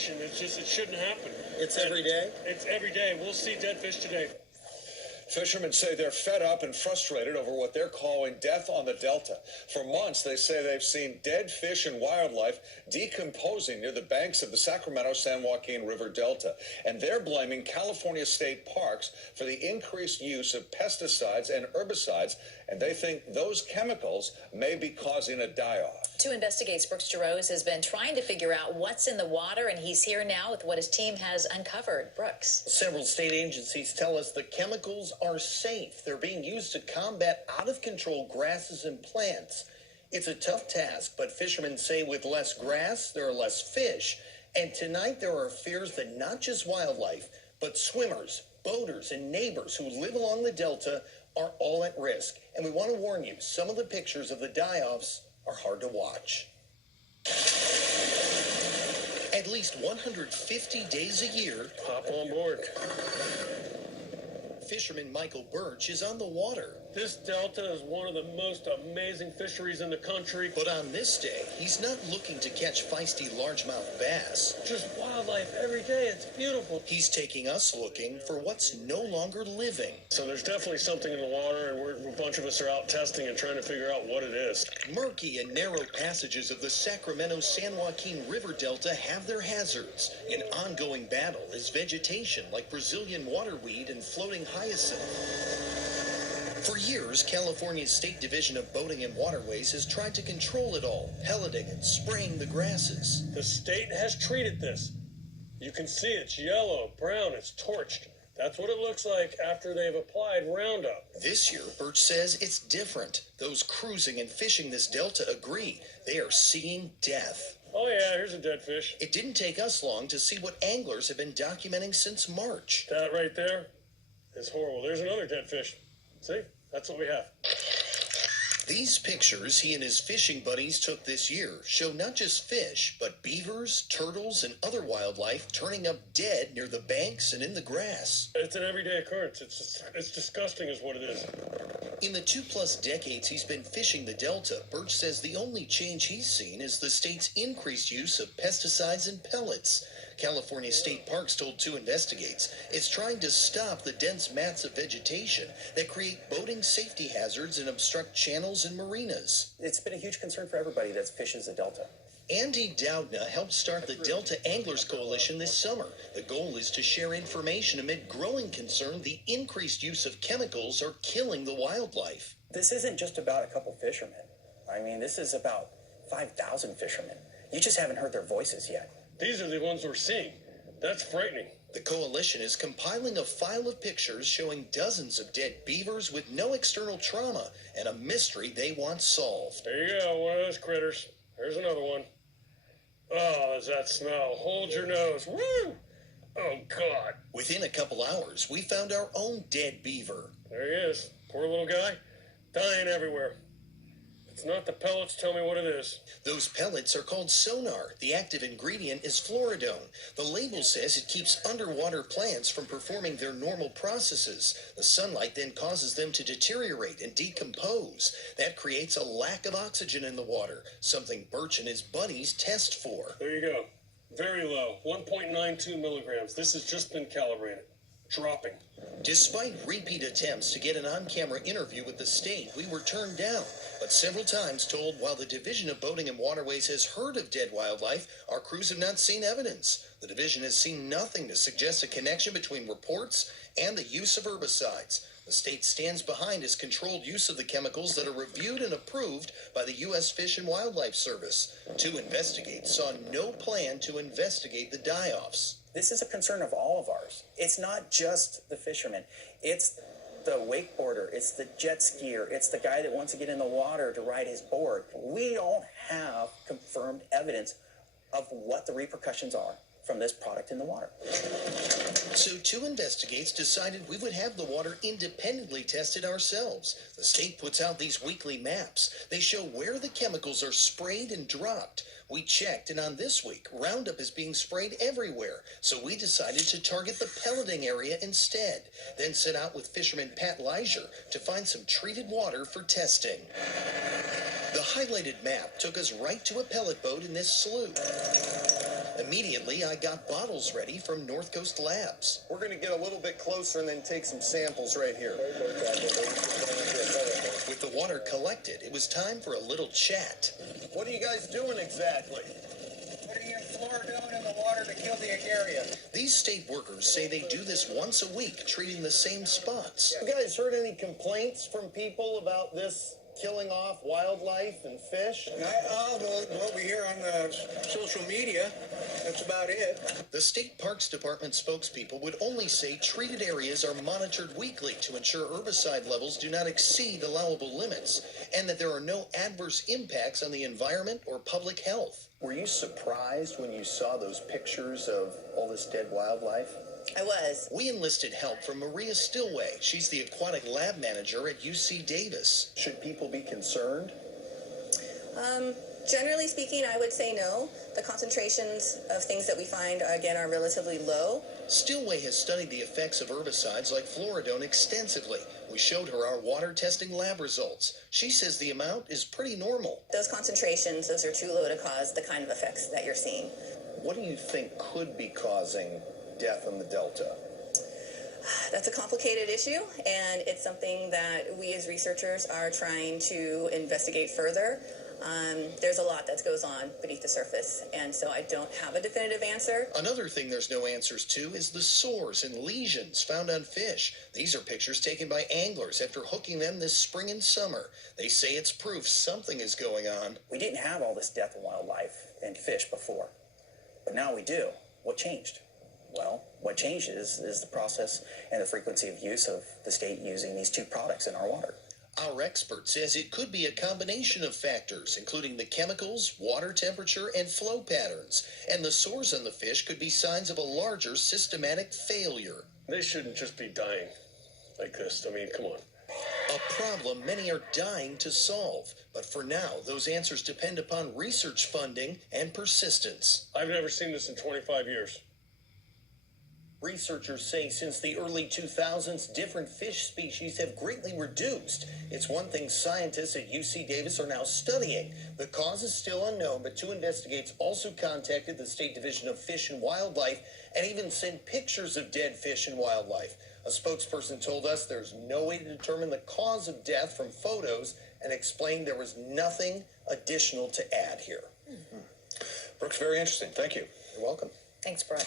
vegetation. It's just, it shouldn't happen. It's every day? It's every day. We'll see dead fish today. Fishermen say they're fed up and frustrated over what they're calling death on the Delta. For months, they say they've seen dead fish and wildlife decomposing near the banks of the Sacramento-San Joaquin River Delta. And they're blaming California state parks for the increased use of pesticides and herbicides, and they think those chemicals may be causing a die-off. 2 Investigates Brooks Giroux has been trying to figure out what's in the water, and he's here now with what his team has uncovered. Brooks. Several state agencies tell us the chemicals are safe. They're being used to combat out-of-control grasses and plants. It's a tough task, but fishermen say with less grass, there are less fish. And tonight there are fears that not just wildlife, but swimmers, boaters, and neighbors who live along the Delta are all at risk. And we want to warn you, some of the pictures of the die-offs are hard to watch. At least 150 days a year, Hop on board. fisherman Michael Birch is on the water. This delta is one of the most amazing fisheries in the country. But on this day, he's not looking to catch feisty largemouth bass. Just wildlife every day. It's beautiful. He's taking us looking for what's no longer living. So there's definitely something in the water, and a bunch of us are out testing and trying to figure out what it is. Murky and narrow passages of the Sacramento-San Joaquin River Delta have their hazards. An ongoing battle is vegetation like Brazilian waterweed and floating hyacinth. For years, California's State Division of Boating and Waterways has tried to control it all, pelleting and spraying the grasses. The state has treated this. You can see it's yellow, brown, it's torched. That's what it looks like after they've applied Roundup. This year, Birch says it's different. Those cruising and fishing this delta agree. They are seeing death. Oh yeah, here's a dead fish. It didn't take us long to see what anglers have been documenting since March. That right there is horrible. There's another dead fish. See? That's what we have. These pictures he and his fishing buddies took this year show not just fish, but beavers, turtles, and other wildlife turning up dead near the banks and in the grass. It's an everyday occurrence. It's disgusting is what it is. In the 2+ decades he's been fishing the Delta, Birch says the only change he's seen is the state's increased use of pesticides and pellets. California State Parks told 2 Investigates it's trying to stop the dense mats of vegetation that create boating safety hazards and obstruct channels and marinas. It's been a huge concern for everybody that fishes the Delta. Andy Doudna helped start the Delta Anglers Coalition this summer. The goal is to share information amid growing concern the increased use of chemicals are killing the wildlife. This isn't just about a couple fishermen. I mean, this is about 5,000 fishermen. You just haven't heard their voices yet. These are the ones we're seeing. That's frightening. The coalition is compiling a file of pictures showing dozens of dead beavers with no external trauma and a mystery they want solved. There you go, one of those critters. There's another one. Oh, there's that smell. Hold your nose. Woo! Oh, God. Within a couple hours, we found our own dead beaver. There he is. Poor little guy. Dying everywhere. It's not the pellets. Tell me what it is. Those pellets are called sonar. The active ingredient is fluoridone. The label says it keeps underwater plants from performing their normal processes. The sunlight then causes them to deteriorate and decompose. That creates a lack of oxygen in the water, something Birch and his buddies test for. There you go. Very low. 1.92 milligrams. This has just been calibrated. Dropping. Despite repeat attempts to get an on-camera interview with the state, we were turned down, but several times told while the Division of Boating and Waterways has heard of dead wildlife, our crews have not seen evidence. The division has seen nothing to suggest a connection between reports and the use of herbicides. The state stands behind its controlled use of the chemicals that are reviewed and approved by the U.S. Fish and Wildlife Service. 2 Investigates saw no plan to investigate the die-offs. This is a concern of all of ours. It's not just the fishermen. It's the wakeboarder. It's the jet skier. It's the guy that wants to get in the water to ride his board. We don't have confirmed evidence of what the repercussions are from this product in the water. So 2 Investigates decided we would have the water independently tested ourselves. The state puts out these weekly maps. They show where the chemicals are sprayed and dropped. We checked, and on this week, Roundup is being sprayed everywhere. So we decided to target the pelleting area instead. Then set out with fisherman Pat Leisure to find some treated water for testing. The highlighted map took us right to a pellet boat in this slough. Immediately, I got bottles ready from North Coast Labs. We're going to get a little bit closer and then take some samples right here. With the water collected, it was time for a little chat. What are you guys doing exactly? Putting in fluoridone in the water to kill the agaricus. These state workers say they do this once a week, treating the same spots. You guys heard any complaints from people about this killing off wildlife and fish? What we hear on the social media, that's about it. The State Parks Department spokespeople would only say treated areas are monitored weekly to ensure herbicide levels do not exceed allowable limits, and that there are no adverse impacts on the environment or public health. Were you surprised when you saw those pictures of all this dead wildlife? I was. We enlisted help from Maria Stillway. She's the aquatic lab manager at UC Davis. Should people be concerned? Generally speaking, I would say no. The concentrations of things that we find, again, are relatively low. Stillway has studied the effects of herbicides like fluoridone extensively. We showed her our water testing lab results. She says the amount is pretty normal. Those concentrations, those are too low to cause the kind of effects that you're seeing. What do you think could be causing death in the Delta? That's a complicated issue, and it's something that we as researchers are trying to investigate further. There's a lot that goes on beneath the surface, and so I don't have a definitive answer. Another thing there's no answers to is the sores and lesions found on fish. These are pictures taken by anglers after hooking them this spring and summer. They say it's proof something is going on. We didn't have all this death in wildlife and fish before, but now we do. What changed? Well, what changes is the process and the frequency of use of the state using these two products in our water. Our expert says it could be a combination of factors, including the chemicals, water temperature, and flow patterns. And the sores on the fish could be signs of a larger systematic failure. They shouldn't just be dying like this. I mean, come on. A problem many are dying to solve. But for now, those answers depend upon research funding and persistence. I've never seen this in 25 years. Researchers say since the early 2000s, different fish species have greatly reduced. It's one thing scientists at UC Davis are now studying. The cause is still unknown, but two investigators also contacted the State Division of Fish and Wildlife and even sent pictures of dead fish and wildlife. A spokesperson told us there's no way to determine the cause of death from photos and explained there was nothing additional to add here. Brooks, very interesting. Thank you. You're welcome. Thanks, Brooke.